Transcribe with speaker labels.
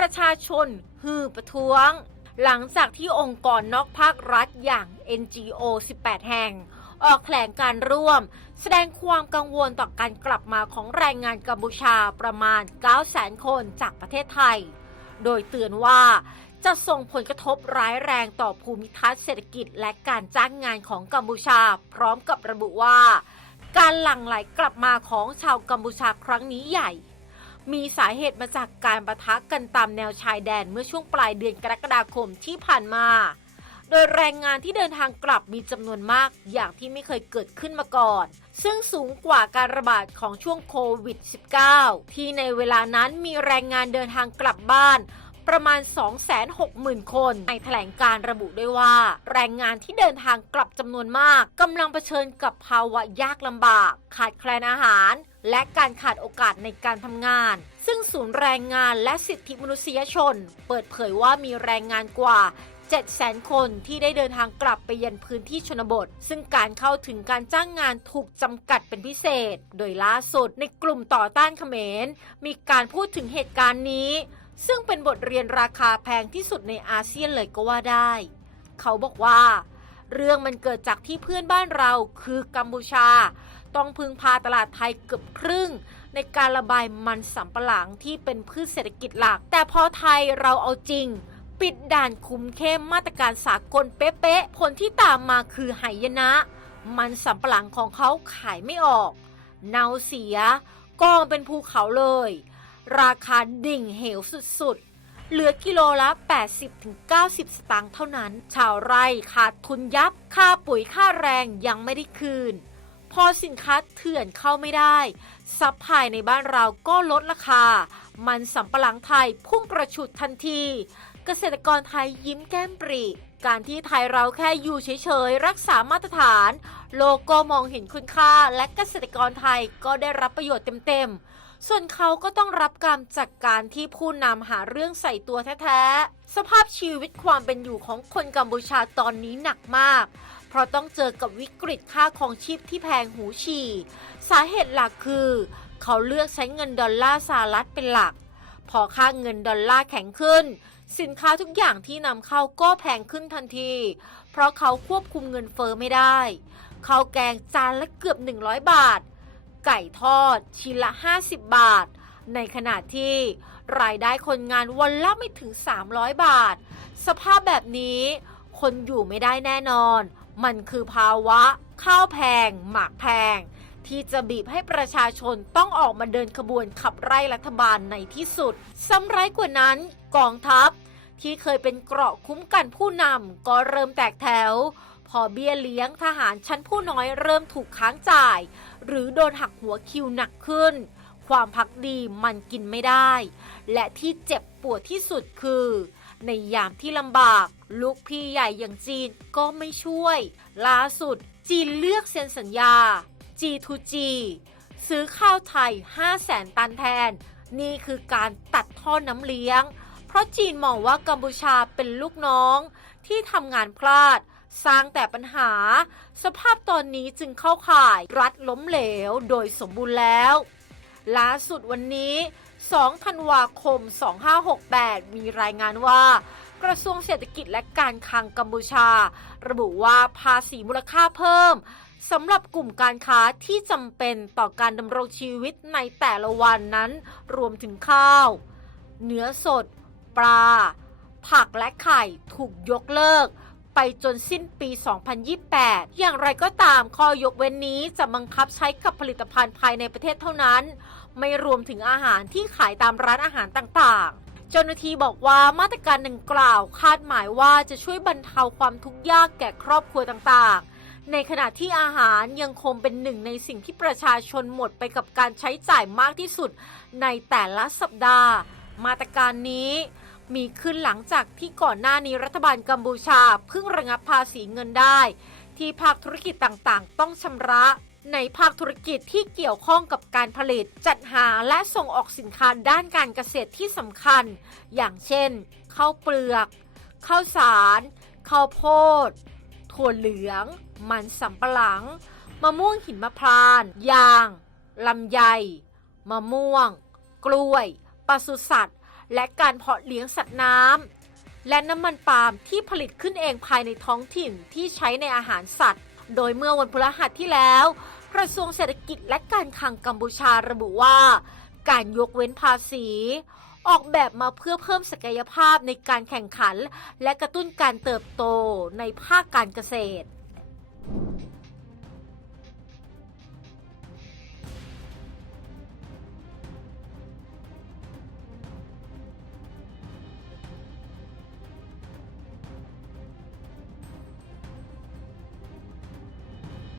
Speaker 1: ประชาชนฮือประท้วง หลังจากที่องค์กรนอกภาครัฐอย่าง NGO 18 แห่ง ออกแถลงการร่วม แสดงความกังวลต่อการกลับมาของแรงงานกัมพูชาประมาณ 900,000 คนจากประเทศไทย โดยเตือนว่าจะส่งผลกระทบร้ายแรงต่อภูมิทัศน์เศรษฐกิจและการจ้างงานของกัมพูชา พร้อมกับระบุว่า การหลั่งไหลกลับมาของชาวกัมพูชาครั้งนี้ใหญ่ มีสาเหตุมาจากการประทะกันตามแนวชายแดนเมื่อช่วงปลายเดือนกรกฎาคมที่ผ่านมา โดยแรงงานที่เดินทางกลับมีจำนวนมากอย่างที่ไม่เคยเกิดขึ้นมาก่อน ซึ่งสูงกว่าการระบาดของช่วงโควิด -19 ที่ในเวลานั้นมีแรงงานเดินทางกลับบ้าน ประมาณ 260,000 คน ในแถลงการระบุด้วยว่า แรงงานที่เดินทางกลับจำนวนมากกำลังเผชิญกับภาวะยากลำบาก ขาดแคลนอาหาร และการขาดโอกาสในการทำงาน ซึ่งศูนย์แรงงานและสิทธิมนุษยชน เปิดเผยว่ามีแรงงานกว่า700,000 คนที่ได้เดินทางกลับไปยังพื้นที่ชนบท ซึ่งการเข้าถึงการจ้างงานถูกจำกัดเป็นพิเศษ โดยล่าสุดในกลุ่มต่อต้านเขมร มีการพูดถึงเหตุการณ์นี้ ซึ่งเป็นบทเรียนราคาแพงที่สุดในอาเซียนเลยก็ว่าได้ เขาบอกว่า เรื่องมันเกิดจากที่เพื่อนบ้านเราคือกัมพูชา ต้องพึ่งพาตลาดไทยเกือบครึ่ง ในการระบายมันสำปะหลังที่เป็นพืชเศรษฐกิจหลัก แต่พอไทยเราเอาจริง ปิดด่านคุมเข้มมาตรการสากลเป๊ะๆผลที่ตามมาคือไหยนะ มันสำปะหลังของเขาขายไม่ออก เนาเสียกองเป็นภูเขาเลย ราคาดิ่งเหวสุดๆ เหลือกิโลละ 80-90 สตางค์เท่านั้น ชาวไร่ขาดทุนยับ ค่าปุ๋ยค่าแรงยังไม่ได้คืน พอสินค้าเถื่อนเข้าไม่ได้ ซัพพลายในบ้านเราก็ลดราคา มันสำปะหลังไทยพุ่งกระฉุดทันที เกษตรกรไทยยิ้มแก้มปรีการที่ไทยเราแค่อยู่เฉยๆ รักษามาตรฐาน โลกก็มองเห็นคุณค่าและเกษตรกรไทยก็ได้รับประโยชน์เต็มๆ ส่วนเขาก็ต้องรับกรรมจากการที่ผู้นำหาเรื่องใส่ตัวแท้ๆ สภาพชีวิตความเป็นอยู่ของคนกัมพูชาตอนนี้หนักมาก เพราะต้องเจอกับวิกฤตค่าของชีพที่แพงหูฉี่ สาเหตุหลักคือ เขาเลือกใช้เงินดอลลาร์สหรัฐเป็นหลัก พอค่าเงินดอลลาร์แข็งขึ้น สินค้าทุกอย่างที่นำเข้าก็แพงขึ้นทันที เพราะเขาควบคุมเงินเฟอ้อไม่ได้ข้าวแกงจานละเกือบ 100 บาท ไก่ทอดชิ้นละ 50 บาท ในขณะที่รายได้คนงานวันละไม่ถึง 300 บาท สภาพแบบนี้คนอยู่ไม่ได้แน่นอน มันคือภาวะ ข้าวแพง หมากแพง ที่จะบีบให้ประชาชนต้องออกมาเดินขบวนขับไล่รัฐบาลในที่สุด ซ้ำร้ายกว่านั้นกองทัพ ที่เคยเป็นเกราะคุ้มกันผู้นำก็เริ่มแตกแถว พอเบี้ยเลี้ยงทหารชั้นผู้น้อยเริ่มถูกค้างจ่าย หรือโดนหักหัวคิวหนักขึ้น ความพักดีมันกินไม่ได้ และที่เจ็บปวดที่สุดคือ ในยามที่ลำบาก ลูกพี่ใหญ่อย่างจีนก็ไม่ช่วย ล่าสุดจีนเลือกเซ็นสัญญา G2G ซื้อข้าวไทย 5 0 0แสนตันแทน นี่คือการตัดท่อน้ำเลี้ยง เพราะจีนมองว่ากัมพูชาเป็นลูกน้องที่ทำงานพลาด สร้างแต่ปัญหา สภาพตอนนี้จึงเข้าข่ายรัฐล้มเหลวโดยสมบูรณ์แล้วล่าสุดวันนี้ 2 ธันวาคม 2568 มีรายงานว่า กระทรวงเศรษฐกิจและการคลังกัมพูชา ระบุว่าภาษีมูลค่าเพิ่มสำหรับกลุ่มการค้าที่จำเป็นต่อการดำรงชีวิตในแต่ละวันนั้น รวมถึงข้าว เนื้อสด ปลา ผักและไข่ถูกยกเลิก ไปจนสิ้นปี 2028 อย่างไรก็ตามข้อยกเว้นนี้จะบังคับใช้กับผลิตภัณฑ์ภายในประเทศเท่านั้น ไม่รวมถึงอาหารที่ขายตามร้านอาหารต่างๆเจ้าหน้าที่บอกว่ามาตรการดังกล่าวคาดหมายว่าจะช่วยบรรเทาความทุกข์ยากแก่ครอบครัวต่างๆ ในขณะที่อาหารยังคงเป็นหนึ่งในสิ่งที่ประชาชนหมดไปกับการใช้จ่ายมากที่สุดในแต่ละสัปดาห์ มาตรการนี้ มีขึ้นหลังจากที่ก่อนหน้านี้รัฐบาลกัมพูชาเพิ่งระงับภาษีเงินได้ ที่ภาคธุรกิจต่างๆ ต้องชำระในภาคธุรกิจที่เกี่ยวข้องกับการผลิต จัดหาและส่งออกสินค้าด้านการเกษตรที่สำคัญ อย่างเช่นข้าวเปลือกข้าวสารข้าวโพด ถั่วเหลือง มันสำปะหลัง มะม่วงหินมะพร้านยางลำไย มะม่วง กล้วยปศุสัตว์ และการเพาะเลี้ยงสัตว์น้ำและน้ำมันปาล์มที่ผลิตขึ้นเองภายในท้องถิ่นที่ใช้ในอาหารสัตว์ โดยเมื่อวันพฤหัสที่แล้ว กระทรวงเศรษฐกิจและการคลังกัมพูชาระบุว่า การยกเว้นภาษีออกแบบมาเพื่อเพิ่มศักยภาพในการแข่งขัน และกระตุ้นการเติบโตในภาคการเกษตร